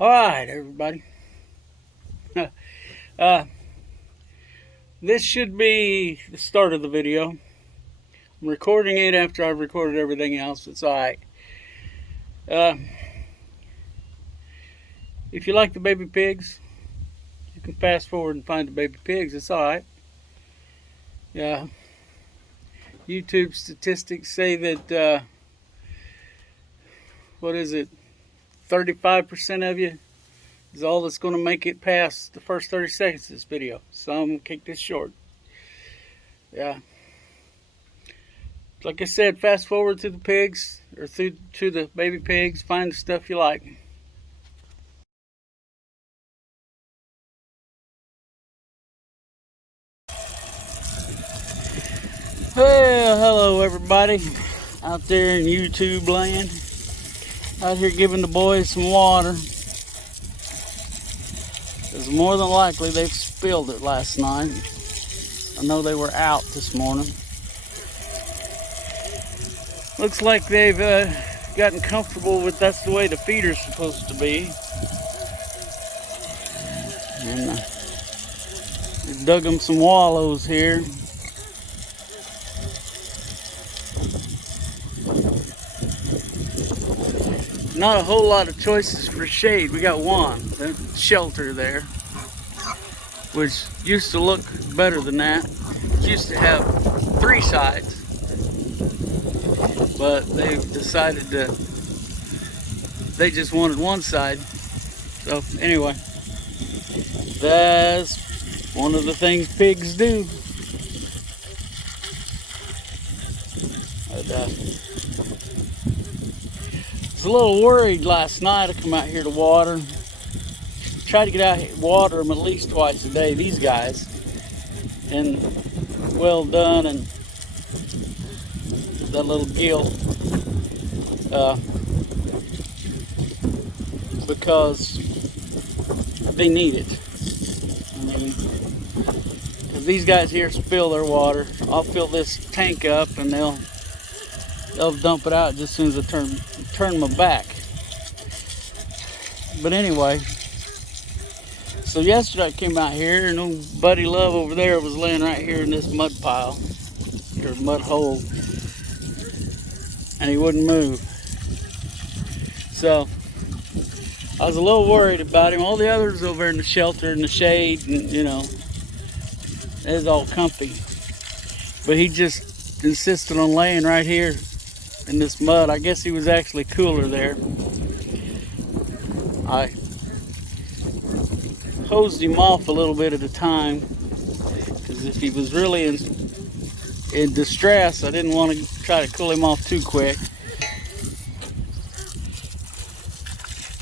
Alright, everybody. This should be the start of the video. I'm recording it after I've recorded everything else. It's alright. If you like the baby pigs, you can fast forward and find the baby pigs. It's alright. YouTube statistics say that, 35% of you is all that's going to make it past the first 30 seconds of this video. So I'm going to kick this short. Like I said, fast forward to the pigs, or to the baby pigs. Find the stuff you like. Well, hello everybody out there in YouTube land. Out here giving the boys some water. Because more than likely they've spilled it last night. I know they were out this morning. Looks like they've gotten comfortable with that's the way the feeder's supposed to be. And dug them some wallows here. Not a whole lot of choices for shade. We got one, the shelter there, which used to look better than that. It used to have 3 sides, but they've decided they just wanted one side. So anyway, that's one of the things pigs do. But, I was a little worried last night. I come out here to water. Try to get out here, water them at least twice a day, these guys. And well done, and that little gill. Because they need it. I mean, because these guys here spill their water. I'll fill this tank up and they'll dump it out just as soon as I turn my back. But anyway, so yesterday I came out here and old Buddy Love over there was laying right here in this mud pile, or mud hole, and he wouldn't move. So I was a little worried about him. All the others over in the shelter in the shade, and you know, it was all comfy. But he just insisted on laying right here in this mud. I guess he was actually cooler there. I hosed him off a little bit at a time, because if he was really in distress, I didn't want to try to cool him off too quick.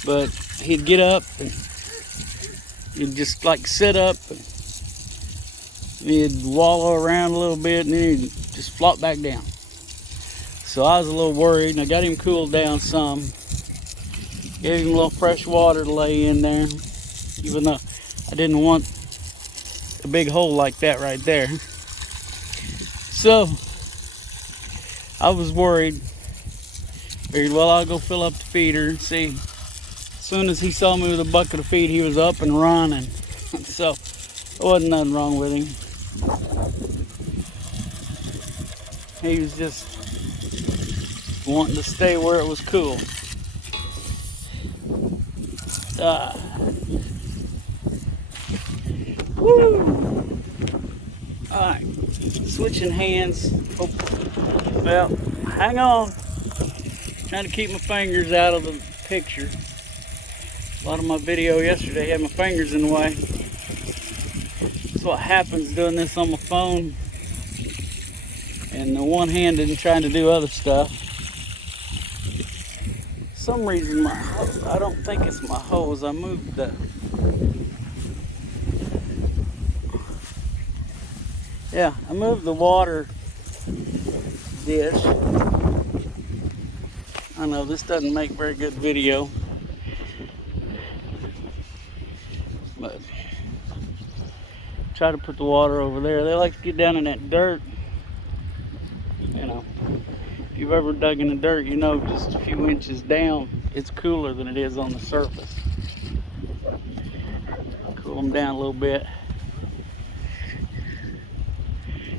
But he'd get up and he'd just like sit up and he'd wallow around a little bit and then he'd just flop back down. So I was a little worried, and I got him cooled down some. Gave him a little fresh water to lay in there, even though I didn't want a big hole like that right there. So I was worried. Figured, well, I'll go fill up the feeder and see. As soon as he saw me with a bucket of feed, he was up and running. So there wasn't nothing wrong with him. He was just wanting to stay where it was cool. Woo! Alright, switching hands. Oh, well, hang on. Trying to keep my fingers out of the picture. A lot of my video yesterday had my fingers in the way. That's what happens doing this on my phone and the one-handed and trying to do other stuff. For some reason my hose, I don't think it's my hose. I moved the I moved the water dish. I know this doesn't make very good video, but try to put the water over there. They like to get down in that dirt. You know, if you've ever dug in the dirt, you know just a few inches down it's cooler than it is on the surface. Cool them down a little bit.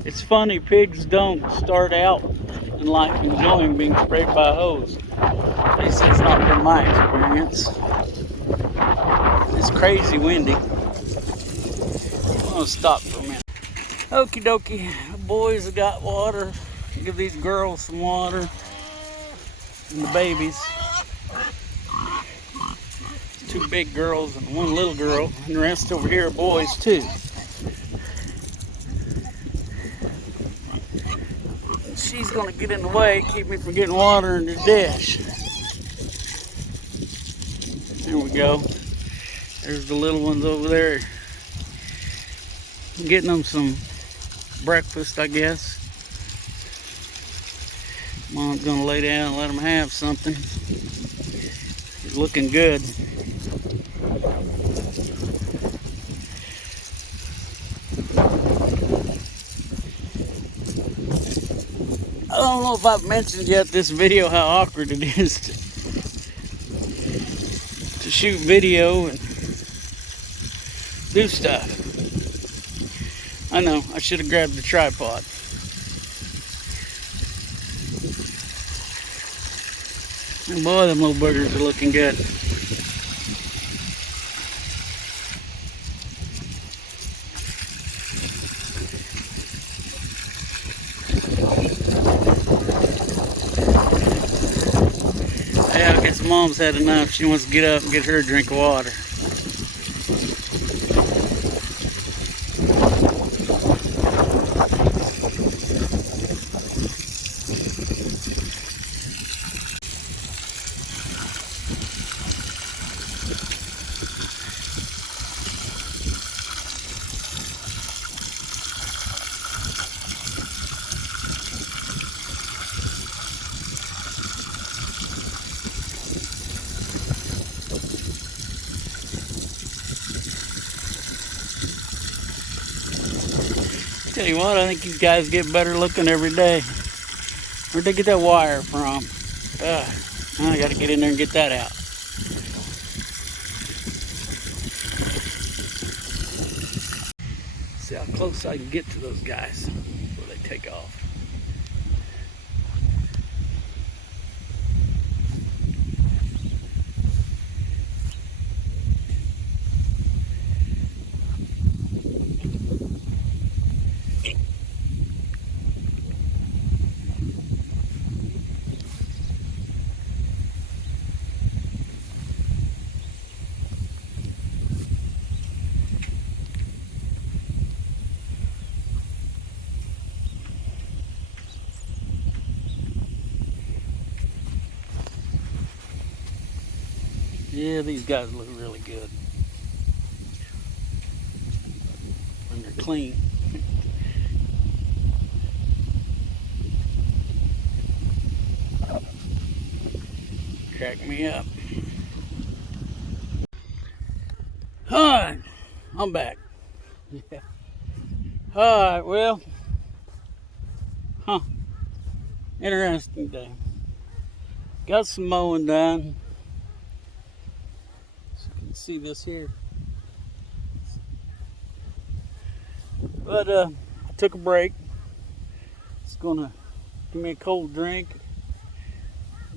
It's funny, pigs don't start out in life enjoying being sprayed by a hose. At least that's not been my experience. It's crazy windy. I'm gonna stop for a minute. Okie dokie, the boys have got water. Give these girls some water. And the babies. Two big girls and one little girl. And the rest over here are boys too. She's gonna get in the way, keep me from getting water in the dish. There we go. There's the little ones over there. Getting them some breakfast, I guess. Mom's gonna lay down and let them have something. It's looking good. I don't know if I've mentioned yet this video how awkward it is to shoot video and do stuff. I know, I should have grabbed the tripod. And boy, them little burgers are looking good. Yeah, I guess Mom's had enough. She wants to get up and get her a drink of water. Tell you what, I think these guys get better looking every day. Where'd they get that wire from? I gotta get in there and get that out. See how close I can get to those guys before they take off. Yeah, these guys look really good. And they're clean. Crack me up. Alright, I'm back. Yeah. Alright, well. Interesting day. Got some mowing done. See this here, but I took a break. It's gonna give me a cold drink,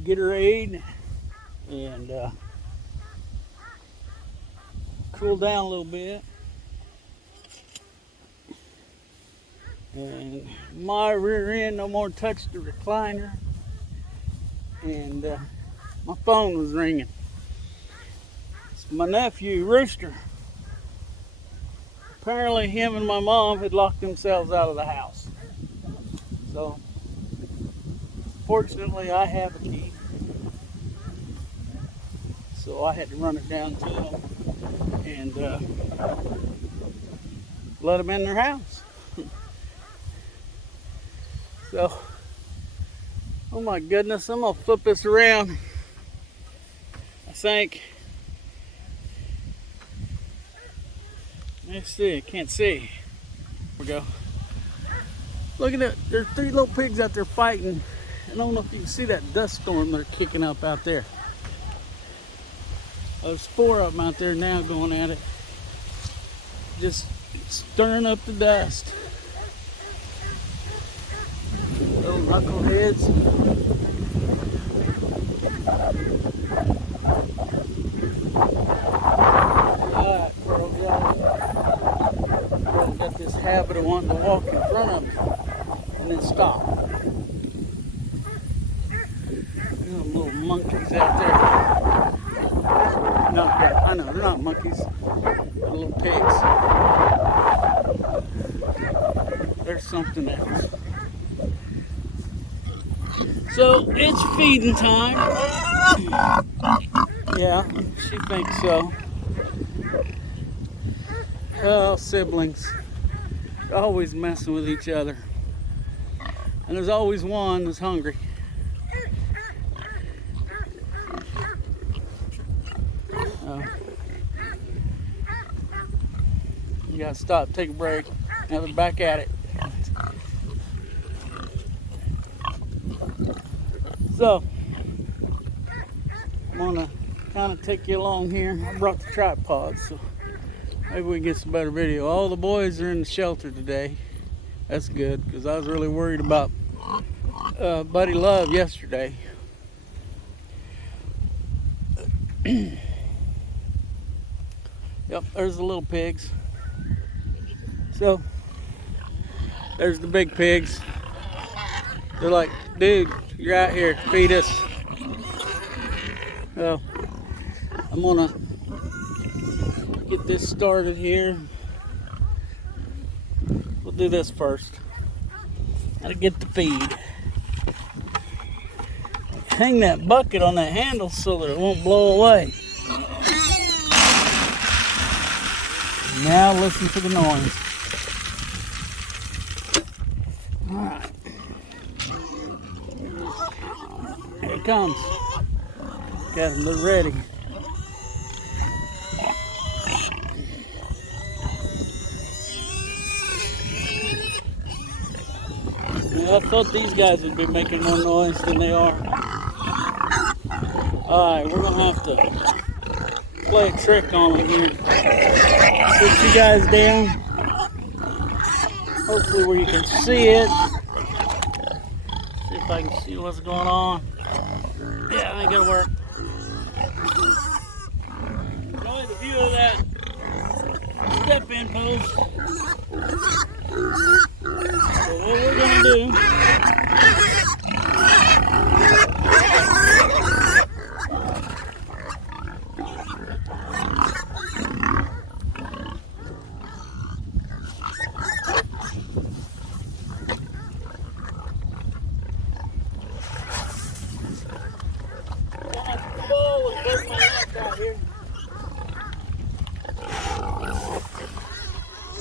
Gatorade, and cool down a little bit. And my rear end no more touched the recliner, and my phone was ringing. My nephew, Rooster. Apparently him and my mom had locked themselves out of the house. So, fortunately I have a key. So I had to run it down to them and let them in their house. So, oh my goodness, I'm gonna flip this around. I think. Let's see, I can't see. Here we go. Look at that, there's three little pigs out there fighting. I don't know if you can see that dust storm they're kicking up out there. There's four of them out there now going at it. just stirring up the dust. Little knuckleheads. Alright, Pearl got this habit of wanting to walk in front of me and then stop. Them little monkeys out there. No, yeah, I know, they're not monkeys. They're little pigs. There's something else. So, it's feeding time. Yeah, she thinks so. Oh, siblings. They're always messing with each other. And there's always one that's hungry. You gotta stop, take a break. Now they're back at it. So, I'm gonna kind of take you along here. I brought the tripod, so maybe we can get some better video. All the boys are in the shelter today. That's good, because I was really worried about Buddy Love yesterday. Yep, there's the little pigs. So, there's the big pigs. They're like, dude, you're out here, feed us. So, I'm gonna get this started here. We'll do this first. Gotta get the feed. Hang that bucket on that handle so that it won't blow away. Now listen to the noise. Alright. Here it comes. Got them, they're ready. I thought these guys would be making more noise than they are. Alright, we're going to have to play a trick on them here. Sit you guys down. Hopefully where you can see it. See if I can see what's going on. Yeah, I think it'll work. Enjoy the view of that step-in post. So what we're going to do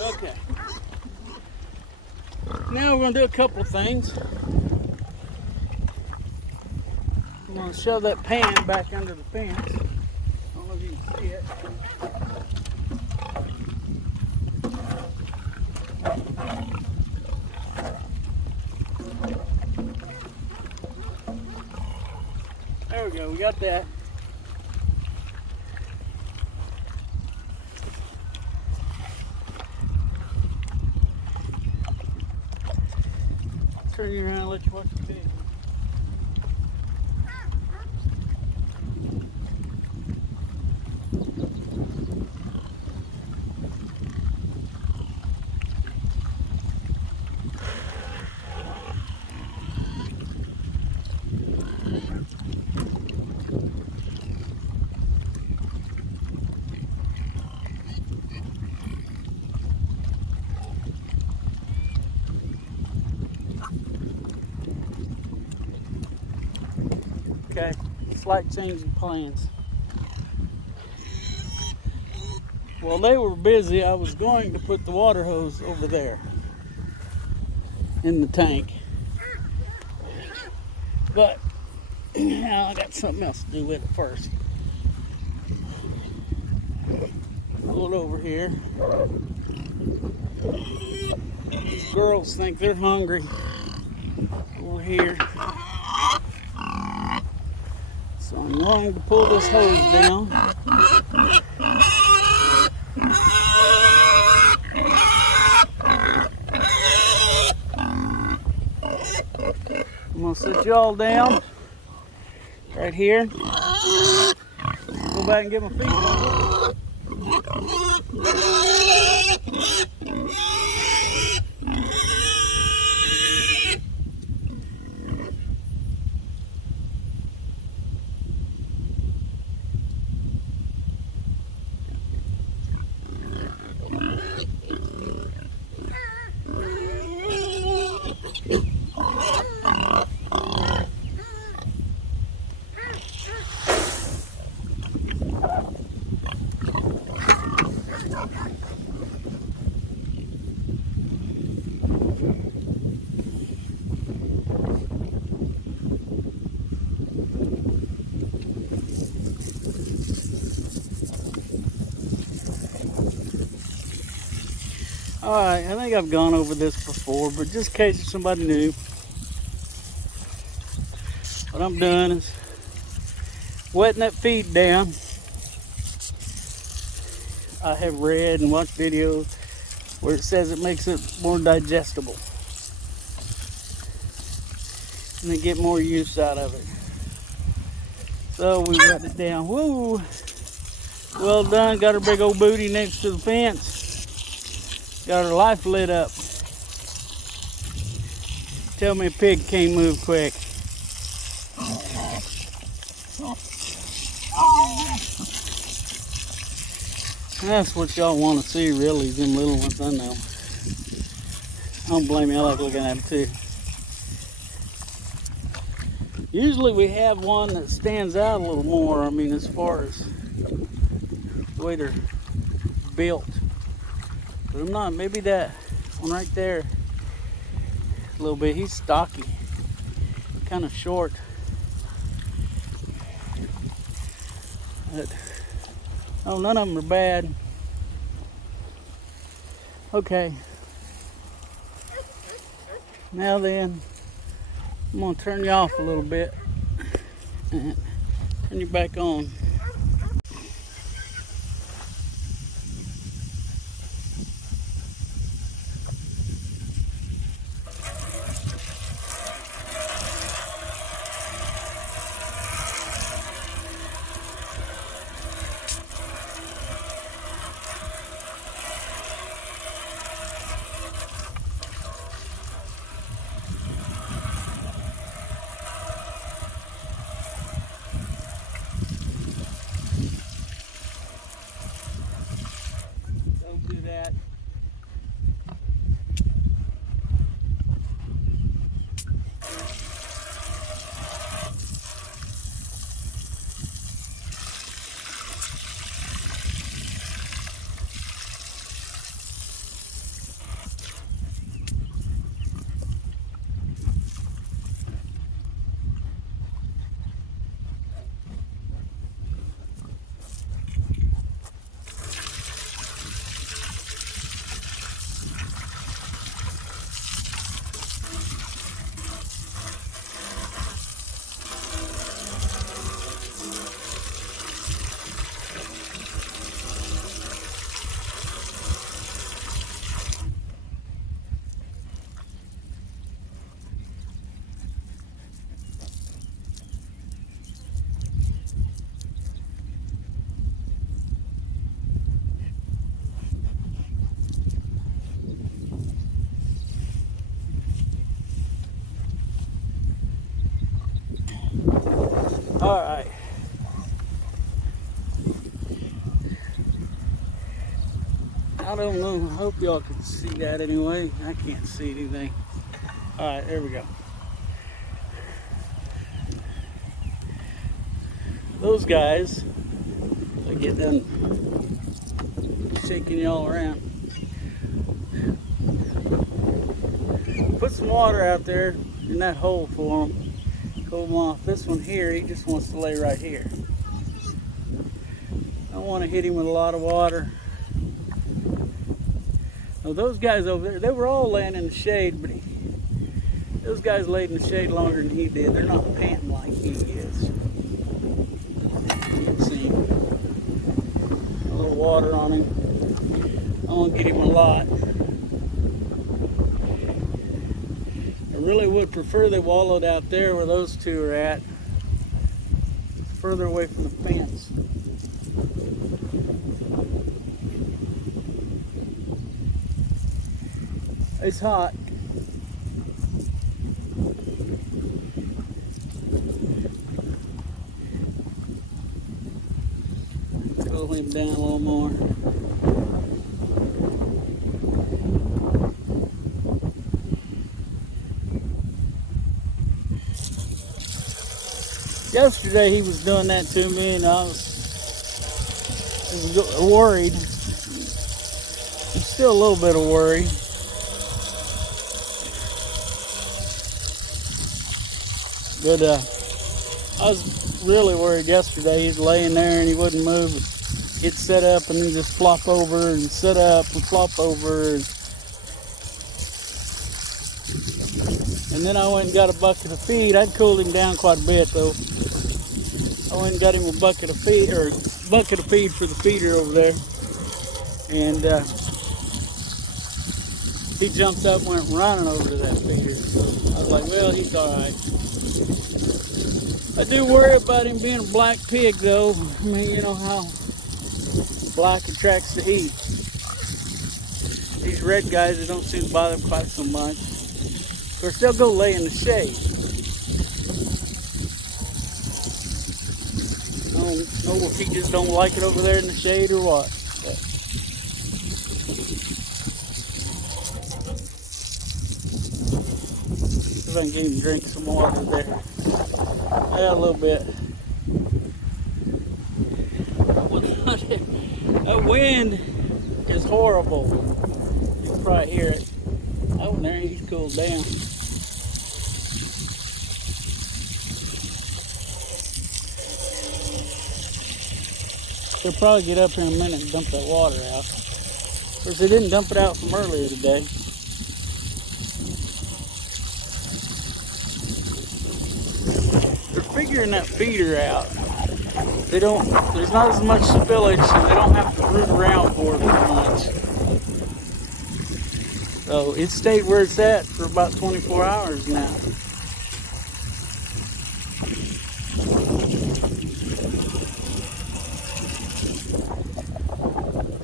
okay. Now we're going to do a couple of things. I'm going to shove that pan back under the fence. I don't know if you can see it. There we go, we got that. Turn you around and let you watch the video. Okay, slight change in plans. While they were busy, I was going to put the water hose over there in the tank. But now I got something else to do with it first. Pull it over here. These girls think they're hungry over here. So I'm going to pull this hose down. gonna sit you all down right here. Go back and get my feet on. Alright, I think I've gone over this before, but just in case somebody new, what I'm doing is wetting that feed down. I have read and watched videos where it says it makes it more digestible and they get more use out of it. So we wet it down. Woo! Well done. Got her big old booty next to the fence. Got her life lit up. Tell me a pig can't move quick. That's what y'all want to see, really, them little ones. I know. I don't blame you. I like looking at them too. Usually we have one that stands out a little more. I mean, as far as the way they're built. But I'm not. Maybe that one right there, a little bit. He's stocky, kind of short. But, oh, none of them are bad. Okay. Now then, I'm gonna turn you off a little bit and turn you back on. All right. I don't know. I hope y'all can see that anyway. I can't see anything. All right, there we go. Those guys, I get done shaking y'all around. Put some water out there in that hole for them. Cool him off. This one here, he just wants to lay right here. I don't want to hit him with a lot of water. Now those guys over there, they were all laying in the shade, but those guys laid in the shade longer than he did. They're not panting like he is. You can see him. A little water on him. I want to get him a lot. I really would prefer they wallowed out there where those two are at, further away from the fence. It's hot. Cool him down a little more. Yesterday he was doing that to me, and I was worried. I'm still a little bit of worry. But I was really worried yesterday. He's laying there and he wouldn't move. He'd sit up and then just flop over and sit up and flop over. And then I went and got a bucket of feed. I'd cooled him down quite a bit though. I went and got him a bucket of feed for the feeder over there. And he jumped up and went running over to that feeder. So I was like, well, he's all right. I do worry about him being a black pig though. I mean, you know how black attracts the heat. These red guys, they don't seem to bother them quite so much. Of course, they'll go lay in the shade. I don't know if he just don't like it over there in the shade or what. But if I can get him to drink some water there. Yeah, a little bit. That wind is horrible. You can probably hear it. Oh, there he's cooled down. They'll probably get up in a minute and dump that water out. Of course, they didn't dump it out from earlier today. They're figuring that feeder out. There's not as much spillage, and they don't have to root around for it very much. So it stayed where it's at for about 24 hours now.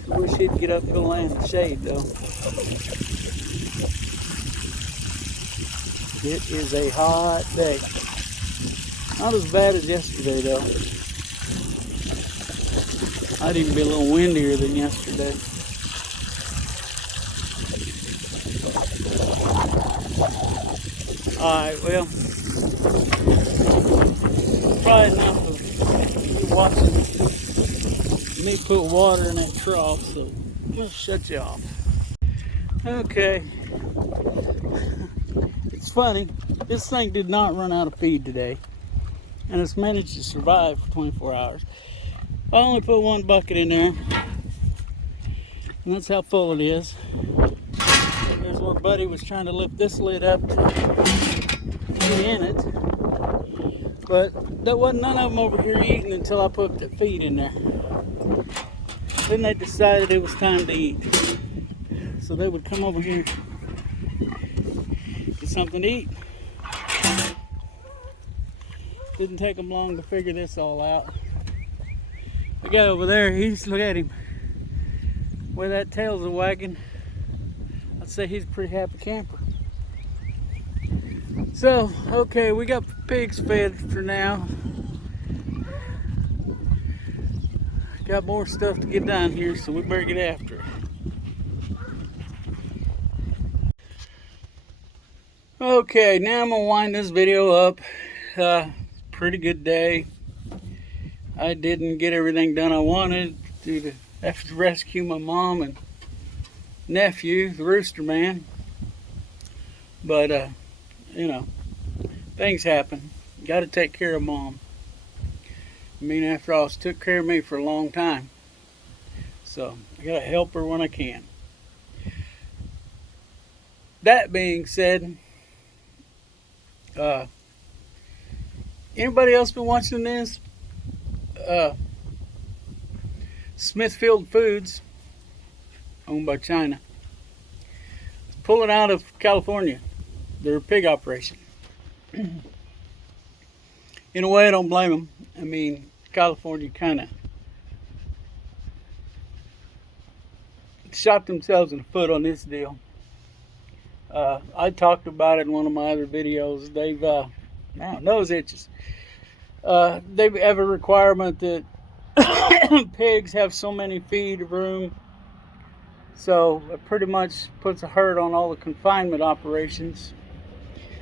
I wish he'd get up and go lay in the shade though. It is a hot day. Not as bad as yesterday though. Might even be a little windier than yesterday. Alright, well, probably enough of you watching me put water in that trough, so I'm going to shut you off. Okay. It's funny, this thing did not run out of feed today, and it's managed to survive for 24 hours. I only put one bucket in there, and that's how full it is. And there's where Buddy was trying to lift this lid up to get in it. But there wasn't none of them over here eating until I put the feed in there. Then they decided it was time to eat. So they would come over here, get something to eat. Didn't take them long to figure this all out. The guy over there, look at him. The way that tail's a wagging, I'd say he's a pretty happy camper. So, okay, we got pigs fed for now. Got more stuff to get done here, so we better get after it. Okay, now I'm gonna wind this video up. Pretty good day. I didn't get everything done I wanted due to have to rescue my mom and nephew, the rooster man. But you know, things happen. Got to take care of mom. I mean, after all, she took care of me for a long time, so I gotta help her when I can. That being said, anybody else been watching this? Smithfield Foods, owned by China, is pulling out of California. their pig operation. In a way, I don't blame them. I mean, California kind of shot themselves in the foot on this deal. I talked about it in one of my other videos. They've, now nose itches. They have a requirement that pigs have so many feet of room. So it pretty much puts a hurt on all the confinement operations.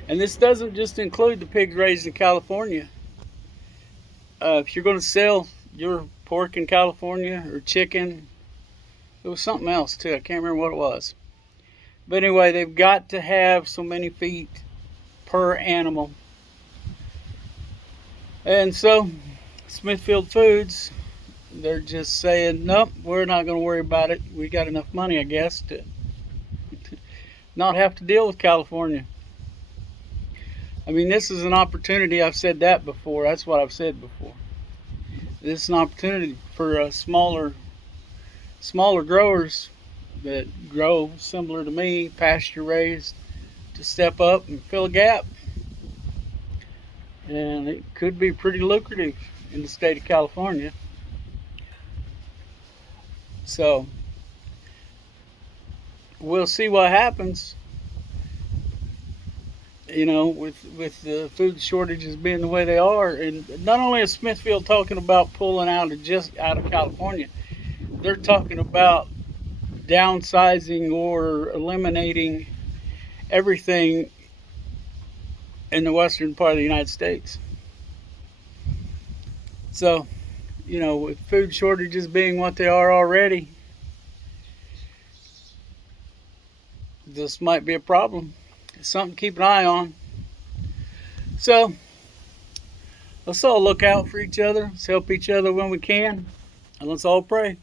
And this doesn't just include the pigs raised in California. If you're going to sell your pork in California or chicken, it was something else too. I can't remember what it was. But anyway, they've got to have so many feet per animal. And so Smithfield Foods, they're just saying, nope, we're not going to worry about it. We got enough money, I guess, to not have to deal with California. I mean, this is an opportunity. I've said that before. That's what I've said before. This is an opportunity for smaller growers that grow similar to me, pasture raised, to step up and fill a gap. And it could be pretty lucrative in the state of California. So we'll see what happens. You know, with the food shortages being the way they are, and not only is Smithfield talking about pulling out of California, they're talking about downsizing or eliminating everything in the western part of the United States. So, you know, with food shortages being what they are already, this might be a problem. It's something to keep an eye on. So, let's all look out for each other. Let's help each other when we can. And let's all pray.